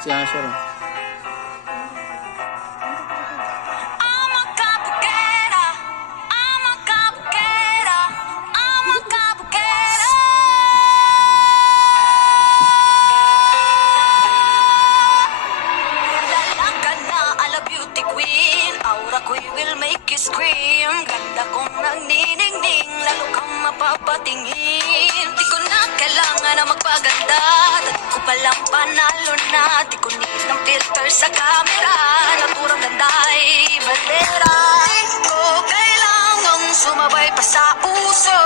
Si Asher. I'm a cabuquera, I'm a cabuquera, I'm a cabuquera. Lala ka na, ala beauty queen, aura ko'y will make you scream. Ganda kong nagniningning, lalo kang mapapatingin. Di ko na kailangan na magpaganda, dati ko palang panalo na. Di ko need ng filter sa camera, naturang ganda ay bandera. Di ko kailangang sumabay pa sa uso.